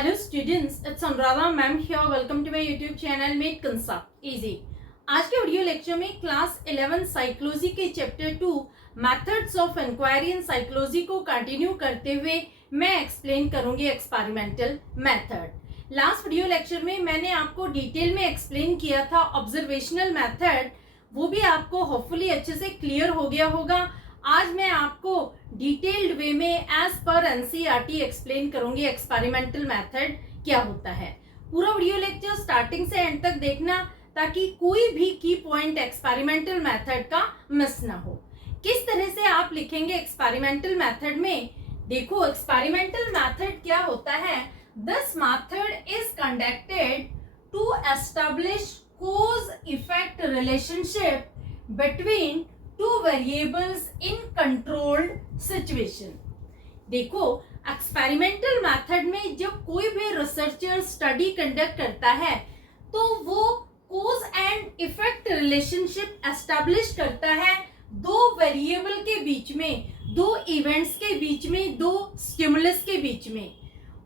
Hello students, it's Anuradha ma'am here. Welcome to my YouTube channel Make Concept Easy. आज के video lecture में class 11 psychology के chapter 2 methods of inquiry in psychology को continue करते हुए मैं explain करूंगी experimental method. Last video lecture में मैंने आपको डिटेल में एक्सप्लेन किया था ऑब्जर्वेशनल मेथड, वो भी आपको होपफुली अच्छे से क्लियर हो गया होगा। आज मैं आपको डिटेल्ड वे में एज पर एनसीईआरटी एक्सप्लेन करूंगी एक्सपेरिमेंटल मेथड क्या होता है। पूरा वीडियो लेक्चर स्टार्टिंग से एंड तक देखना ताकि कोई भी की पॉइंट एक्सपेरिमेंटल मेथड का मिस ना हो। किस तरह से आप लिखेंगे एक्सपेरिमेंटल मेथड में, देखो एक्सपेरिमेंटल मेथड क्या होता है। This method is conducted to establish cause effect relationship between two variables in controlled situation. देखो एक्सपेरिमेंटल मेथड में जब कोई भी रिसर्चर स्टडी कंडक्ट करता है तो वो cause and effect relationship establish करता है दो वेरिएबल के बीच में, दो इवेंट्स के बीच में, दो स्टिमुलस के बीच में,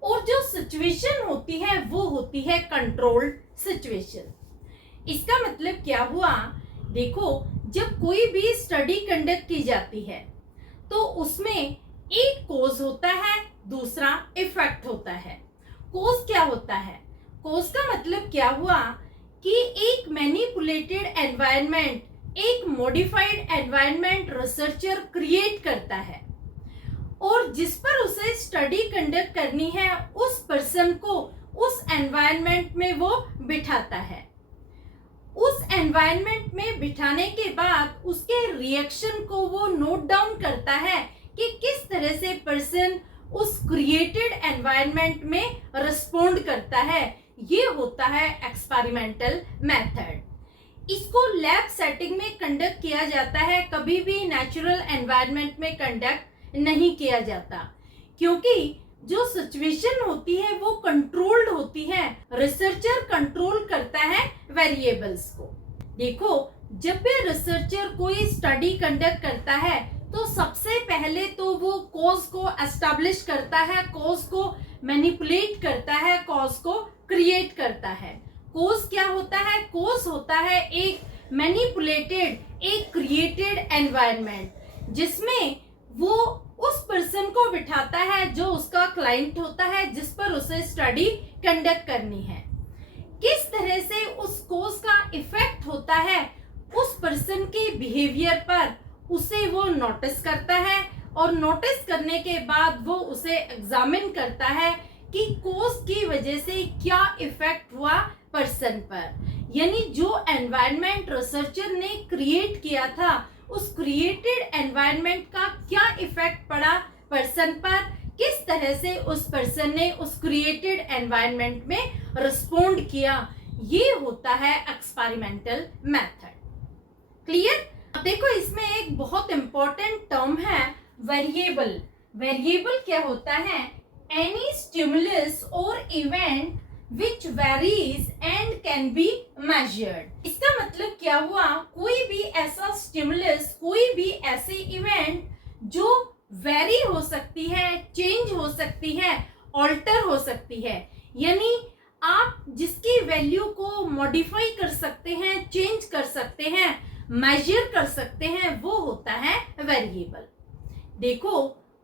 और जो सिचुएशन होती है वो होती है कंट्रोल्ड सिचुएशन। इसका मतलब क्या हुआ, देखो जब कोई भी स्टडी कंडक्ट की जाती है तो उसमें एक कॉज होता है, दूसरा इफेक्ट होता है। कॉज क्या होता है, कॉज का मतलब क्या हुआ कि एक मैनिपुलेटेड एनवायरनमेंट, एक मॉडिफाइड एनवायरनमेंट रिसर्चर क्रिएट करता है और जिस पर उसे स्टडी कंडक्ट करनी है उस पर्सन को उस एनवायरनमेंट में वो बिठाता है। उस एनवायरनमेंट में बिठाने के बाद उसके रिएक्शन को वो नोट डाउन करता है कि किस तरह से पर्सन उस क्रिएटेड एनवायरनमेंट में रिस्पोंड करता है। ये होता है एक्सपेरिमेंटल मेथड। इसको लैब सेटिंग में कंडक्ट किया जाता है, कभी भी नेचुरल एनवायरनमेंट में कंडक्ट नहीं किया जाता, क्योंकि जो सिचुएशन होती है वो कंट्रोल्ड होती है। रिसर्चर कंट्रोल करता है वेरिएबल्स को। देखो जब भी रिसर्चर कोई स्टडी कंडक्ट करता है तो सबसे पहले तो वो कॉज को एस्टैब्लिश करता है, कॉज को मैनिपुलेट करता है, कॉज को क्रिएट करता है। कॉज क्या होता है, कॉज होता है एक मैनिपुलेटेड, एक क्रिएटेड एनवायरनमेंट जिसमें वो उस पर्सन को बिठाता है जो उसका क्लाइंट होता है, जिस पर उसे स्टडी कंडक्ट करनी है। किस तरह से उस कोर्स का इफेक्ट होता है उस पर्सन के बिहेवियर पर, उसे वो नोटिस करता है और नोटिस करने के बाद वो उसे एग्जामिन करता है कि कोर्स की वजह से क्या इफेक्ट हुआ पर्सन पर। यानी जो एनवायरनमेंट रिसर्चर ने क्रिएट किया था उस क्रिएटेड एनवायरनमेंट का क्या इफेक्ट पड़ा पर्सन पर, किस तरह से उस पर्सन ने उस क्रिएटेड एनवायरनमेंट में रिस्पोंड किया, ये होता है एक्सपेरिमेंटल मेथड। क्लियर? अब देखो इसमें एक बहुत इंपॉर्टेंट टर्म है वेरिएबल। वेरिएबल क्या होता है, एनी स्टिमुलस और event which varies and can be measured। इसका मतलब क्या हुआ, कोई भी ऐसा स्टिमुलस, कोई भी ऐसी इवेंट जो वेरी हो सकती है, चेंज हो सकती है, ऑल्टर हो सकती है, यानी आप जिसकी वैल्यू को मॉडिफाई कर सकते हैं, चेंज कर सकते हैं, मेजर कर सकते हैं, वो होता है वेरिएबल। देखो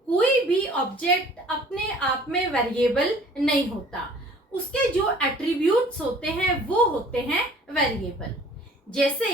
कोई भी ऑब्जेक्ट अपने आप में वेरिएबल नहीं होता, उसके जो एट्रीब्यूट्स होते हैं वो होते हैं वेरिएबल। जैसे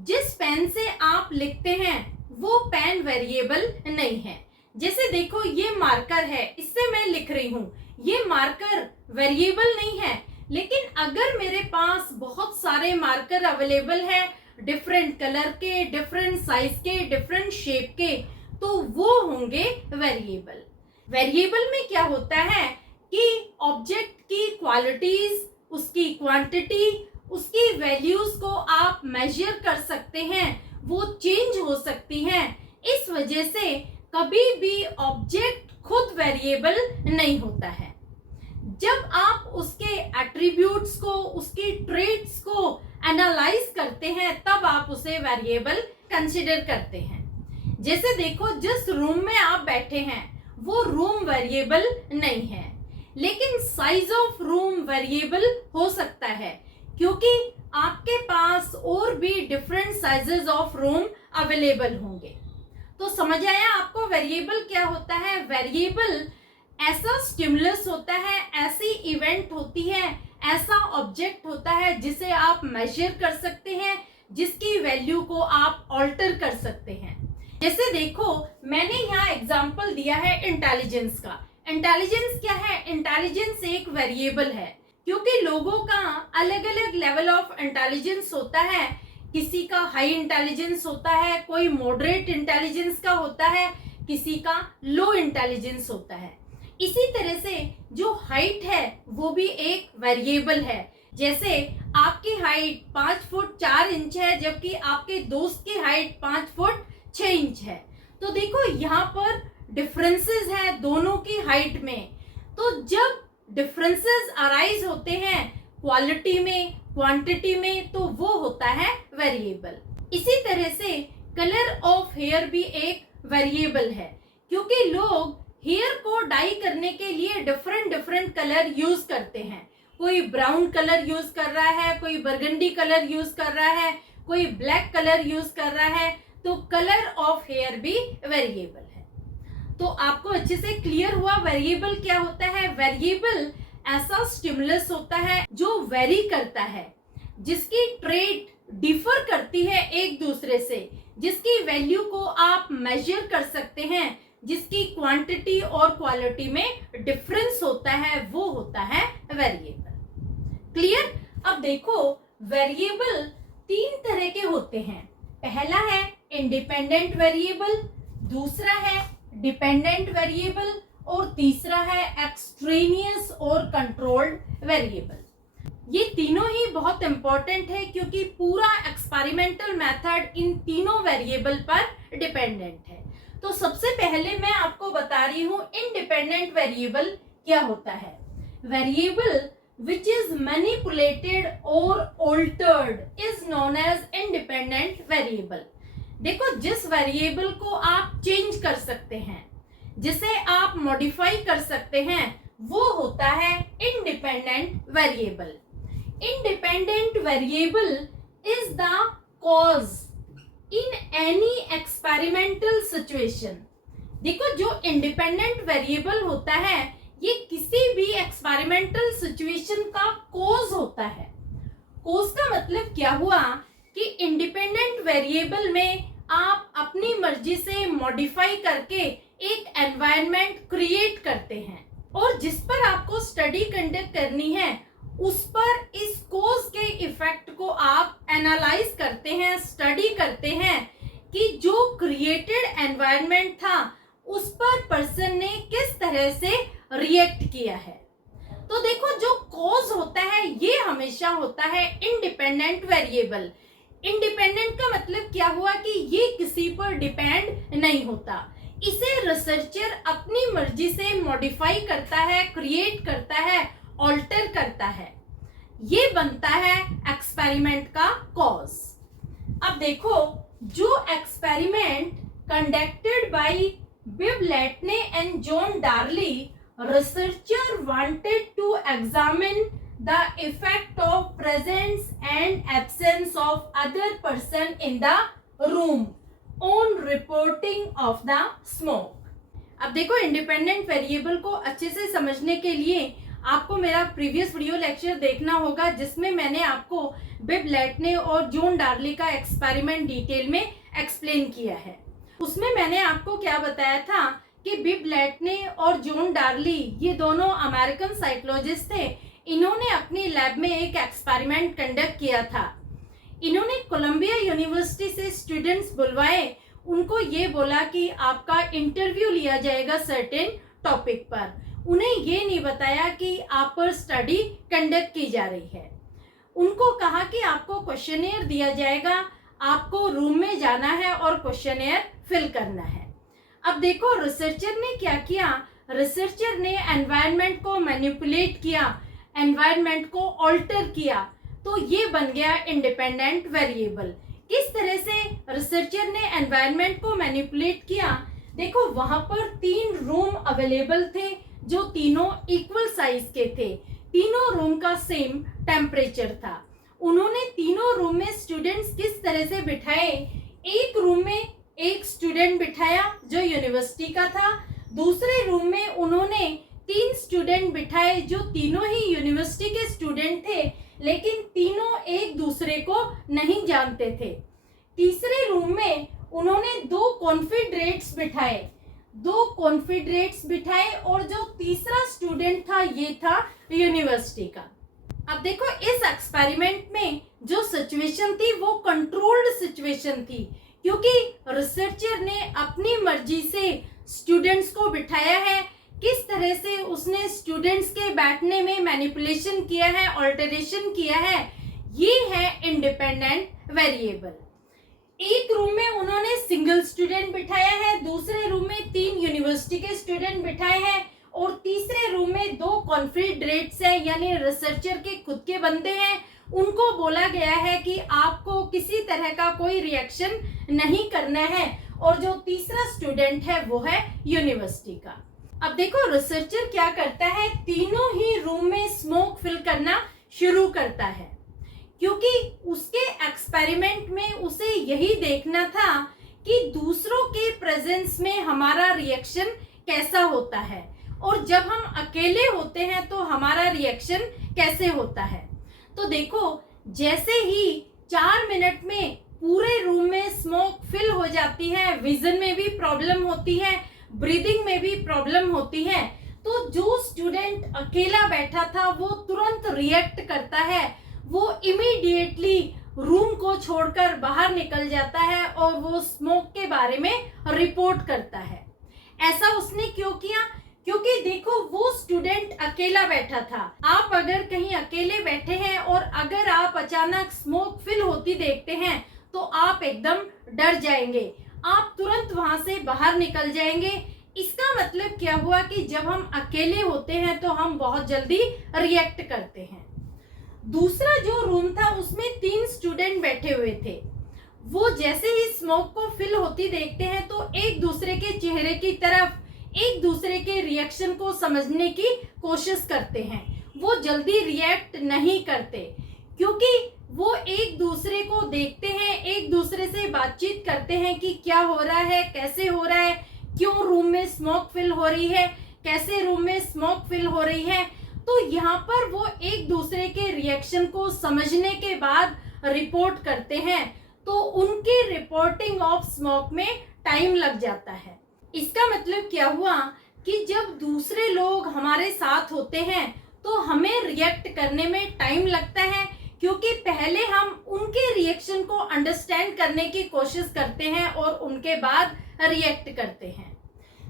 जिस पेन से आप लिखते हैं वो पेन वेरिएबल नहीं है। जैसे देखो ये मार्कर है, इससे मैं लिख रही हूँ, ये मार्कर वेरिएबल नहीं है। लेकिन अगर मेरे पास बहुत सारे मार्कर अवेलेबल है, डिफरेंट कलर के, डिफरेंट साइज के, डिफरेंट शेप के, तो वो होंगे वेरिएबल। वेरिएबल में क्या होता है कि ऑब्जेक्ट की क्वालिटीज, उसकी क्वांटिटी, उसकी वैल्यूज को आप मेजर कर सकते हैं, वो चेंज हो सकती हैं। इस वजह से कभी भी ऑब्जेक्ट खुद वेरिएबल नहीं होता है। जब आप उसके एट्रीब्यूट्स को, उसकी ट्रेट्स को एनालाइज करते हैं तब आप उसे वेरिएबल कंसिडर करते हैं। जैसे देखो जिस रूम में आप बैठे हैं वो रूम वेरिएबल नहीं है, लेकिन साइज ऑफ रूम वेरिएबल हो सकता है क्योंकि आपके पास और भी different sizes of room available होंगे। तो समझ आया आपको वेरिएबल क्या होता है? वेरिएबल ऐसा स्टिमुलस होता है, ऐसी इवेंट होती है, ऐसा ऑब्जेक्ट होता है जिसे आप मेजर कर सकते हैं, जिसकी वैल्यू को आप ऑल्टर कर सकते हैं। जैसे देखो, मैंने यहाँ एग्जांपल दिया है इंटेलिजेंस का। इंटेलिजेंस क्या है? इंटेलिजेंस एक वेरिएबल है क्योंकि लोगों का अलग अलग लेवल ऑफ इंटेलिजेंस होता है। किसी का हाई इंटेलिजेंस होता है, कोई मॉडरेट इंटेलिजेंस का होता है, किसी का लो इंटेलिजेंस होता है। इसी तरह से जो हाइट है वो भी एक वेरिएबल है। जैसे आपकी हाइट 5 फुट 4 इंच है, जबकि आपके दोस्त की हाइट 5 फुट 6 इंच है। तो देखो यहाँ पर डिफरेंसेस हैं दोनों की हाइट में। तो जब डिफरेंसेस अराइज होते हैं क्वालिटी में, क्वांटिटी में, तो वो होता है वेरिएबल। इसी तरह से कलर ऑफ हेयर भी एक वेरिएबल है क्योंकि लोग हेयर को डाई करने के लिए डिफरेंट डिफरेंट कलर यूज करते हैं। कोई ब्राउन कलर यूज कर रहा है, कोई बरगंडी कलर यूज कर रहा है, कोई ब्लैक कलर यूज कर रहा है। तो कलर ऑफ हेयर भी वेरिएबल है। तो आपको अच्छे से क्लियर हुआ वेरिएबल क्या होता है? वेरिएबल ऐसा स्टिमुलस होता है जो वेरी करता है, जिसकी ट्रेट डिफर करती है एक दूसरे से, जिसकी वैल्यू को आप मेजर कर सकते हैं, जिसकी क्वांटिटी और क्वालिटी में डिफरेंस होता है, वो होता है वेरिएबल। क्लियर? अब देखो, वेरिएबल 3 तरह के होते हैं। पहला है इंडिपेंडेंट वेरिएबल, दूसरा है डिपेंडेंट वेरिएबल और तीसरा है एक्सट्रेनियस और कंट्रोल्ड वेरिएबल। ये तीनों ही बहुत इंपॉर्टेंट है क्योंकि पूरा एक्सपेरिमेंटल मेथड इन तीनों वेरिएबल पर डिपेंडेंट है। तो सबसे पहले मैं आपको बता रही हूं इंडिपेंडेंट वेरिएबल क्या होता है। Variable which is manipulated or altered is known as independent variable। देखो, जिस वेरिएबल को आप चेंज कर सकते हैं, जिसे आप मॉडिफाई कर सकते हैं, वो होता है independent variable. Independent variable is the cause in any experimental situation. देखो, जो इंडिपेंडेंट वेरिएबल होता है ये किसी भी एक्सपेरिमेंटल सिचुएशन का कोज होता है। कोज का मतलब क्या हुआ कि इंडिपेंडेंट वेरिएबल में आप अपनी मर्जी से मॉडिफाई करके एक एनवायरनमेंट क्रिएट करते हैं और जिस पर आपको स्टडी कंडक्ट करनी है उस पर इस कोज के इफेक्ट को आप एनालाइज करते हैं, स्टडी करते हैं कि जो क्रिएटेड एनवायरनमेंट था उस पर पर्सन ने किस तरह से रिएक्ट किया है। तो देखो, जो कॉज होता है ये हमेशा होता है इंडिपेंडेंट वेरिएबल। इंडिपेंडेंट का मतलब क्या हुआ कि ये किसी पर डिपेंड नहीं होता। इसे रिसर्चर अपनी मर्जी से मॉडिफाई करता है, क्रिएट करता है, ऑल्टर करता है। ये बनता है एक्सपेरिमेंट का कॉज। अब देखो, जो experiment conducted by Bibb Latane and John Darley, researcher wanted to examine the effect of presence and absence of other person in the room on reporting of the smoke। अब देखो, independent variable को अच्छे से समझने के लिए आपको मेरा प्रीवियस वीडियो लेक्चर देखना होगा जिसमें मैंने आपको बिब लैटने और जॉन डार्ली का एक्सपेरिमेंट डिटेल में एक्सप्लेन किया है। उसमें मैंने आपको क्या बताया था कि बिब लैटने और जॉन डार्ली ये दोनों अमेरिकन साइकोलॉजिस्ट थे। इन्होंने अपनी लैब में एक एक्सपेरिमेंट कंडक्ट किया था। इन्होंने कोलंबिया यूनिवर्सिटी से स्टूडेंट्स बुलवाए, उनको ये बोला कि आपका इंटरव्यू लिया जाएगा सर्टेन टॉपिक पर। उन्हें ये नहीं बताया कि आप पर स्टडी कंडक्ट की जा रही है। उनको कहा कि आपको क्वेश्चनेयर दिया जाएगा, आपको रूम में जाना है और क्वेश्चनेयर फिल करना है। अब देखो, रिसर्चर ने क्या किया? रिसर्चर ने एनवायरनमेंट को मैनिपुलेट किया, एनवायरनमेंट को ऑल्टर किया, तो ये बन गया इंडिपेंडेंट वेरिएबल। किस तरह से रिसर्चर ने एनवायरनमेंट को मैनिपुलेट किया? देखो, वहां पर 3 रूम अवेलेबल थे जो तीनों इक्वल साइज के थे, तीनों रूम का सेम टेम्परेचर था। उन्होंने तीनों रूम में स्टूडेंट्स किस तरह से बिठाए, एक रूम में एक स्टूडेंट बिठाया जो यूनिवर्सिटी का था, दूसरे रूम में उन्होंने 3 स्टूडेंट बिठाए जो तीनों ही यूनिवर्सिटी के स्टूडेंट थे, लेकिन तीनों एक दूसरे को नहीं जानते थे। तीसरे रूम में उन्होंने 2 कॉन्फिडरेट्स बिठाए और जो तीसरा स्टूडेंट था ये था यूनिवर्सिटी का। अब देखो इस एक्सपेरिमेंट में जो सिचुएशन थी वो कंट्रोल्ड सिचुएशन थी, क्योंकि रिसर्चर ने अपनी मर्जी से स्टूडेंट्स को बिठाया है। किस तरह से उसने स्टूडेंट्स के बैठने में मैनिपुलेशन किया है, ऑल्टरेशन किया है, ये है इंडिपेंडेंट वेरिएबल। एक रूम में उन्होंने सिंगल स्टूडेंट बिठाया है, दूसरे रूम में 3 यूनिवर्सिटी के स्टूडेंट बिठाए हैं और तीसरे रूम में 2 कॉन्फिडरेट्स हैं, यानी रिसर्चर के खुद के बंदे हैं। उनको बोला गया है कि आपको किसी तरह का कोई रिएक्शन नहीं करना है, और जो तीसरा स्टूडेंट है वो है यूनिवर्सिटी का। अब देखो रिसर्चर क्या करता है, तीनों ही रूम में स्मोक फिल करना शुरू करता है, क्योंकि उसके एक्सपेरिमेंट में उसे यही देखना था कि दूसरों के प्रेजेंस में हमारा रिएक्शन कैसा होता है और जब हम अकेले होते हैं तो हमारा रिएक्शन कैसे होता है। तो देखो जैसे ही 4 मिनट में पूरे रूम में स्मोक फिल हो जाती है, विजन में भी प्रॉब्लम होती है, ब्रीदिंग में भी प्रॉब्लम होती है, तो जो स्टूडेंट अकेला बैठा था वो तुरंत रिएक्ट करता है, वो इमीडिएटली रूम को छोड़कर बाहर निकल जाता है और वो स्मोक के बारे में रिपोर्ट करता है। ऐसा उसने क्यों किया? क्योंकि देखो वो स्टूडेंट अकेला बैठा था। आप अगर कहीं अकेले बैठे हैं और अगर आप अचानक स्मोक फिल होती देखते हैं तो आप एकदम डर जाएंगे, आप तुरंत वहां से बाहर निकल जाएंगे। इसका मतलब क्या हुआ कि जब हम अकेले होते हैं तो हम बहुत जल्दी रिएक्ट करते हैं। दूसरा जो रूम था उसमें 3 स्टूडेंट बैठे हुए थे, वो जैसे ही स्मोक को फिल होती देखते हैं तो एक दूसरे के चेहरे की तरफ, एक दूसरे के रिएक्शन को समझने की कोशिश करते हैं। वो जल्दी रिएक्ट नहीं करते क्योंकि वो एक दूसरे को देखते हैं, एक दूसरे से बातचीत करते हैं कि क्या हो रहा है, कैसे हो रहा है, क्यों रूम में स्मोक फिल हो रही है, कैसे रूम में स्मोक फिल हो रही है। तो यहाँ पर वो एक दूसरे के रिएक्शन को समझने के बाद रिपोर्ट करते हैं, तो उनकी रिपोर्टिंग ऑफ स्मोक में टाइम लग जाता है। इसका मतलब क्या हुआ कि जब दूसरे लोग हमारे साथ होते हैं तो हमें रिएक्ट करने में टाइम लगता है, क्योंकि पहले हम उनके रिएक्शन को अंडरस्टैंड करने की कोशिश करते हैं और उनके बाद रिएक्ट करते हैं।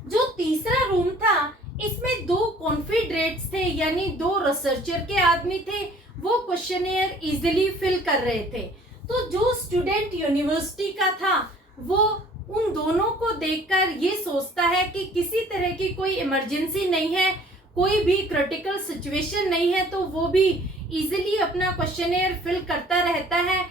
जो तीसरा रूम था इसमें 2 कॉन्फिडरेट्स थे, यानी 2 रिसर्चर के आदमी थे, वो क्वेश्चनियर इजीली फिल कर रहे थे। तो जो स्टूडेंट यूनिवर्सिटी का था वो उन दोनों को देखकर ये सोचता है कि किसी तरह की कोई इमरजेंसी नहीं है, कोई भी क्रिटिकल सिचुएशन नहीं है, तो वो भी इजीली अपना क्वेश्चनियर फिल करता रहता है।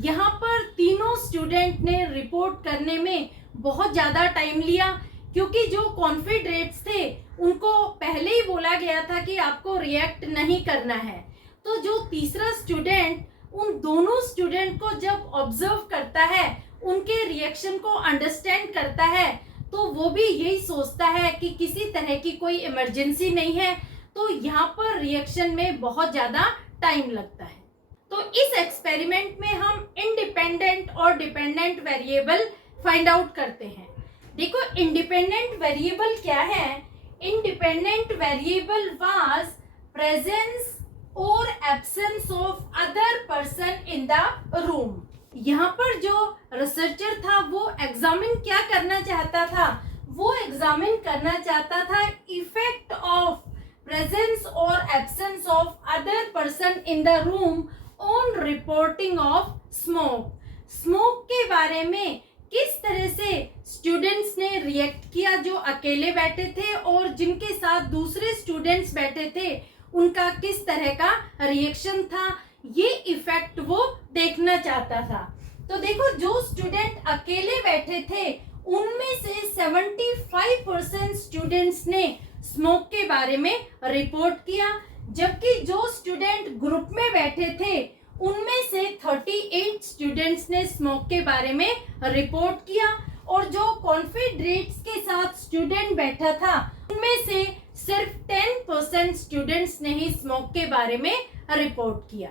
यहाँ पर तीनों स्टूडेंट ने रिपोर्ट करने में बहुत ज़्यादा टाइम लिया, क्योंकि जो कॉन्फिडरेट्स थे उनको पहले ही बोला गया था कि आपको रिएक्ट नहीं करना है। तो जो तीसरा स्टूडेंट उन दोनों स्टूडेंट को जब ऑब्जर्व करता है, उनके रिएक्शन को अंडरस्टैंड करता है, तो वो भी यही सोचता है कि किसी तरह की कोई इमरजेंसी नहीं है। तो यहाँ पर रिएक्शन में बहुत ज़्यादा टाइम लगता है। तो इस एक्सपेरिमेंट में हम इंडिपेंडेंट और डिपेंडेंट वेरिएबल फाइंड आउट करते हैं। देखो इंडिपेंडेंट वेरिएबल क्या है? इंडिपेंडेंट वेरिएबल वाज प्रेजेंस और absence of other person in the room. यहाँ पर जो रिसर्चर था वो एग्जामिन क्या करना चाहता था? वो एग्जामिन करना चाहता था इफेक्ट ऑफ प्रेजेंस और absence of other person in the room on reporting of smoke. Smoke के बारे में किस तरह से स्टूडेंट्स ने रिएक्ट किया जो अकेले बैठे थे, और जिनके साथ दूसरे स्टूडेंट्स बैठे थे उनका किस तरह का रिएक्शन था, ये इफेक्ट वो देखना चाहता था। तो देखो जो स्टूडेंट अकेले बैठे थे उनमें से 75% स्टूडेंट्स ने स्मोक के बारे में रिपोर्ट किया, जबकि जो स्टूडेंट ग्रुप में बैठे थे उनमें से 38 स्टूडेंट्स ने स्मोक के बारे में रिपोर्ट किया, और जो कॉन्फिडरेट्स के साथ स्टूडेंट बैठा था उनमें से सिर्फ 10% स्टूडेंट्स ने ही स्मोक के बारे में रिपोर्ट किया।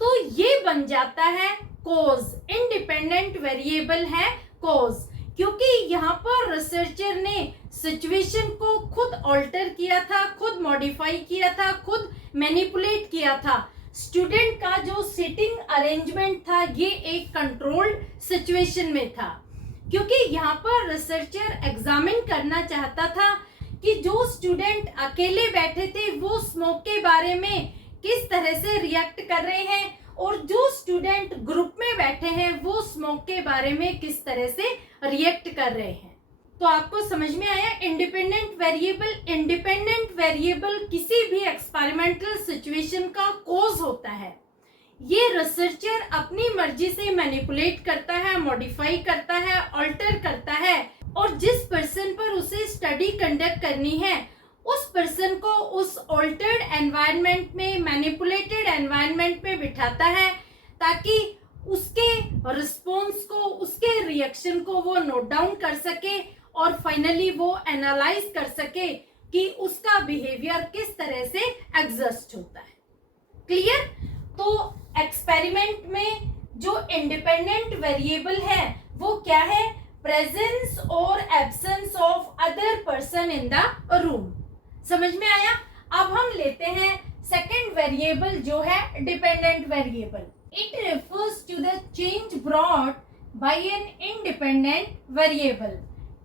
तो ये बन जाता है कॉज, इंडिपेंडेंट वेरिएबल है कॉज, क्योंकि यहाँ पर रिसर्चर ने सिचुएशन को खुद ऑल्टर किया था, खुद मॉडिफाई किया था, खुद मैनिपुलेट किया था। स्टूडेंट का जो सिटिंग अरेंजमेंट था ये एक कंट्रोल्ड सिचुएशन में था, क्योंकि यहाँ पर रिसर्चर एग्जामिन करना चाहता था कि जो स्टूडेंट अकेले बैठे थे वो स्मोक के बारे में किस तरह से रिएक्ट कर रहे हैं, और जो स्टूडेंट ग्रुप में बैठे हैं वो स्मोक के बारे में किस तरह से रिएक्ट कर रहे हैं। तो आपको समझ में आया इंडिपेंडेंट वेरिएबल किसी भी एक्सपेरिमेंटल सिचुएशन का कॉज होता है। ये रिसर्चर अपनी मर्जी से मैनिपुलेट करता है, मॉडिफाई करता है, ऑल्टर करता है, और जिस पर्सन पर उसे स्टडी कंडक्ट करनी है उस पर्सन को उस ऑल्टर्ड एनवायरनमेंट में, मैनिपुलेटेड एनवायरनमेंट में बिठाता है, ताकि उसके रिस्पॉन्स को, उसके रिएक्शन को वो नोट डाउन कर सके और फाइनली वो एनालाइज कर सके कि उसका बिहेवियर किस तरह से एग्जिस्ट होता है। क्लियर? तो एक्सपेरिमेंट में जो इंडिपेंडेंट वेरिएबल है वो क्या है? प्रेजेंस और absence of other person in the room. समझ में आया? अब हम लेते हैं सेकंड वेरिएबल जो है dependent variable. It refers to the change brought by an independent variable.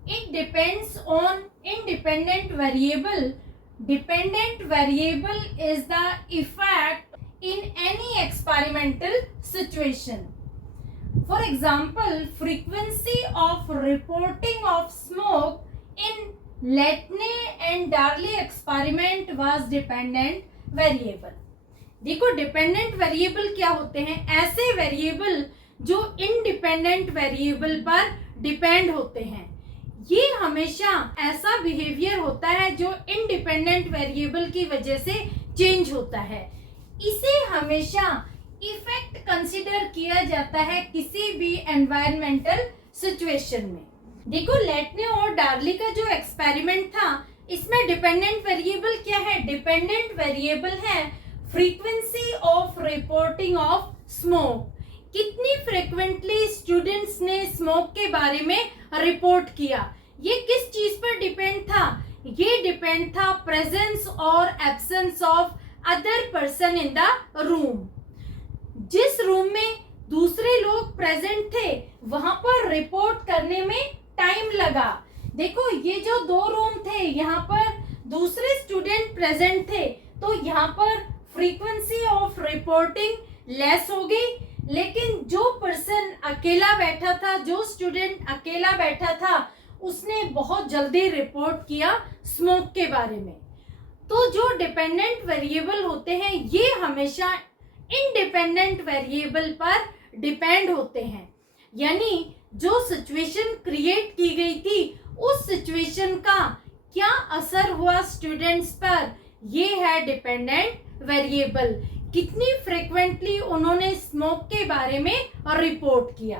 It depends on independent variable. Dependent variable is the effect in any experimental situation. For example, frequency of reporting of smoke in Latney and Darley experiment was dependent variable. देखो dependent variable क्या होते हैं? ऐसे variable जो independent variable पर depend होते हैं। ये हमेशा ऐसा बिहेवियर होता है जो इंडिपेंडेंट वेरिएबल की वजह से चेंज होता है। इसे हमेशा इफेक्ट कंसीडर किया जाता है किसी भी एनवायरमेंटल सिचुएशन में। देखो लेटने और डार्ली का जो एक्सपेरिमेंट था इसमें डिपेंडेंट वेरिएबल क्या है? डिपेंडेंट वेरिएबल है frequency of reporting of smoke. कितनी फ्रिक्वेंटली स्टूडेंट्स ने स्मोक के बारे में रिपोर्ट किया। ये किस चीज पर डिपेंड था? ये डिपेंड था प्रेजेंस और absence of other person in the room. जिस रूम में दूसरे लोग प्रेजेंट थे वहां पर रिपोर्ट करने में टाइम लगा। देखो ये जो दो रूम थे यहाँ पर दूसरे स्टूडेंट प्रेजेंट थे तो यहाँ पर फ्रीक्वेंसी ऑफ रिपोर्टिंग लेस हो गई, लेकिन जो पर्सन अकेला बैठा था, जो स्टूडेंट अकेला बैठा था उसने बहुत जल्दी रिपोर्ट किया स्मोक के बारे में। तो जो डिपेंडेंट वेरिएबल होते हैं ये हमेशा इंडिपेंडेंट वेरिएबल पर डिपेंड होते हैं, यानी जो सिचुएशन क्रिएट की गई थी उस सिचुएशन का क्या असर हुआ स्टूडेंट्स पर, ये है डिपेंडेंट वेरिएबल। कितनी फ्रिक्वेंटली उन्होंने स्मोक के बारे में रिपोर्ट किया।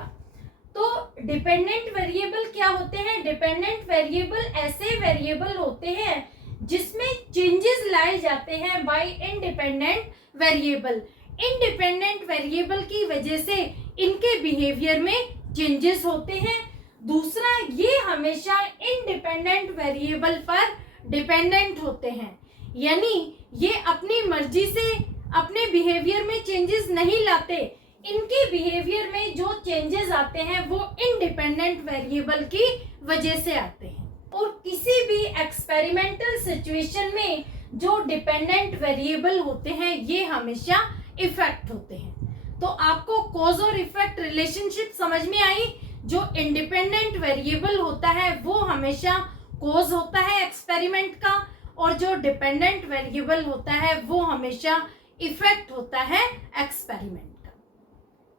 तो डिपेंडेंट वेरिएबल क्या होते हैं? डिपेंडेंट वेरिएबल ऐसे वेरिएबल होते हैं जिसमें चेंजेस लाए जाते हैं bye independent variable. Independent variable की वजह से इनके बिहेवियर में चेंजेस होते हैं। दूसरा, ये हमेशा इंडिपेंडेंट वेरिएबल पर डिपेंडेंट होते हैं, यानी ये अपनी मर्जी से अपने बिहेवियर में चेंजेस नहीं लाते। इनके बिहेवियर में जो चेंजेस आते हैं वो इंडिपेंडेंट वेरिएबल की वजह से आते हैं। और किसी भी एक्सपेरिमेंटल सिचुएशन में जो डिपेंडेंट वेरिएबल होते हैं ये हमेशा इफेक्ट होते हैं। तो आपको कॉज और इफेक्ट रिलेशनशिप समझ में आई। जो इंडिपेंडेंट वेरिएबल होता है वो हमेशा कॉज होता है एक्सपेरिमेंट का, और जो डिपेंडेंट वेरिएबल होता है वो हमेशा इफेक्ट होता है एक्सपेरिमेंट का।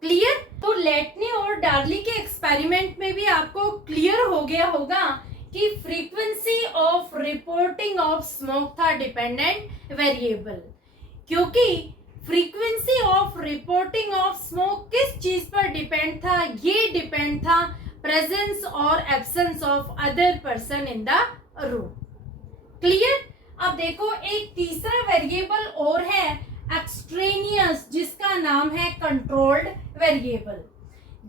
क्लियर? तो लेटनी और डार्ली के एक्सपेरिमेंट में भी आपको क्लियर हो गया होगा कि frequency of reporting of smoke था डिपेंडेंट वेरिएबल, क्योंकि frequency of reporting of smoke किस चीज पर डिपेंड था, ये डिपेंड था प्रेजेंस और absence of other person in the room. Clear? अब देखो एक तीसरा वेरिएबल और है एक्सट्रेनियस, जिसका नाम है controlled variable.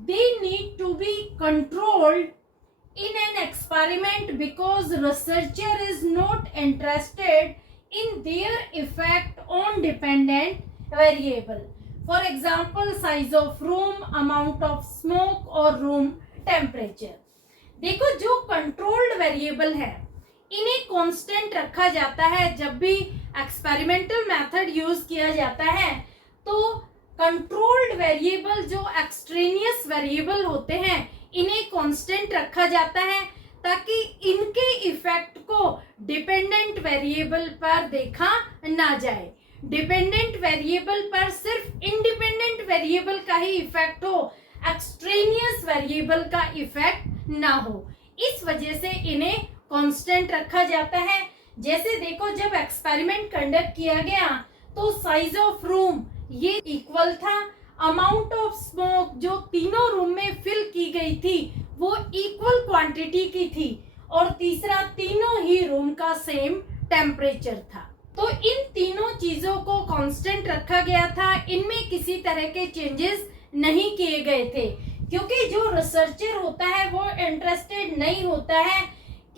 They need to be controlled in an experiment because researcher is not interested in their effect on dependent variable. For example, size of room, amount of smoke or room temperature. देखो जो controlled variable है इन्हें constant रखा जाता है। जब भी experimental method use किया जाता है तो कंट्रोल्ड वेरिएबल जो एक्सट्रेनियस वेरिएबल होते हैं इन्हें कांस्टेंट रखा जाता है ताकि इनके इफेक्ट को डिपेंडेंट वेरिएबल पर देखा ना जाए। डिपेंडेंट वेरिएबल पर सिर्फ इंडिपेंडेंट वेरिएबल का ही इफेक्ट हो, एक्सट्रेनियस वेरिएबल का इफेक्ट ना हो। इस वजह से इन्हें कांस्टेंट रखा जाता है। जैसे देखो जब एक्सपेरिमेंट कंडक्ट किया गया तो साइज ऑफ रूम ये इक्वल था, अमाउंट ऑफ स्मोक जो तीनों रूम में फिल की गई थी वो इक्वल क्वांटिटी की थी, और तीसरा तीनों ही रूम का सेम टेम्परेचर था। तो इन तीनों चीजों को कांस्टेंट रखा गया था, इनमें किसी तरह के चेंजेस नहीं किए गए थे, क्योंकि जो रिसर्चर होता है वो इंटरेस्टेड नहीं होता है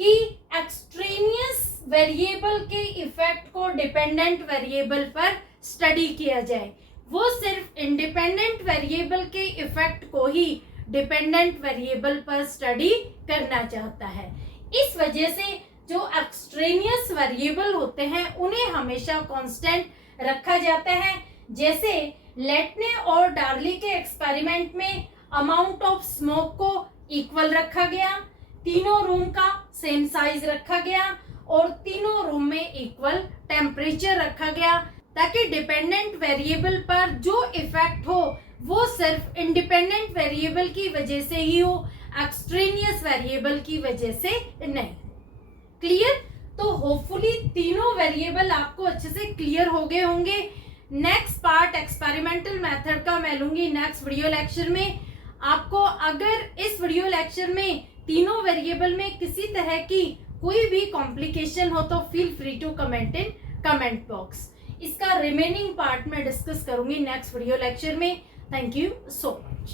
कि एक्सट्रेनियस वेरिएबल के इफेक्ट को डिपेंडेंट वेरिएबल पर स्टडी किया जाए। वो सिर्फ इंडिपेंडेंट वेरिएबल के इफेक्ट को ही डिपेंडेंट वेरिएबल पर स्टडी करना चाहता है। इस वजह से जो एक्सट्रेनियस वेरिएबल होते हैं उन्हें हमेशा कांस्टेंट रखा जाता है। जैसे लेटने और डार्ली के एक्सपेरिमेंट में अमाउंट ऑफ स्मोक को इक्वल रखा गया, तीनों रूम का सेम साइज रखा गया और तीनों रूम में इक्वल टेम्परेचर रखा गया, ताकि डिपेंडेंट वेरिएबल पर जो इफेक्ट हो वो सिर्फ इंडिपेंडेंट वेरिएबल की वजह से ही हो, एक्सट्रेनियस वेरिएबल की वजह से नहीं। क्लियर? तो होपफुली तीनों वेरिएबल आपको अच्छे से क्लियर हो गए होंगे। नेक्स्ट पार्ट एक्सपेरिमेंटल मेथड का मैं लूंगी नेक्स्ट वीडियो लेक्चर में। आपको अगर इस वीडियो लेक्चर में तीनों वेरिएबल में किसी तरह की कोई भी कॉम्प्लिकेशन हो तो feel free to comment in comment box. इसका रिमेनिंग पार्ट में डिस्कस करूंगी नेक्स्ट वीडियो लेक्चर में। Thank you so much.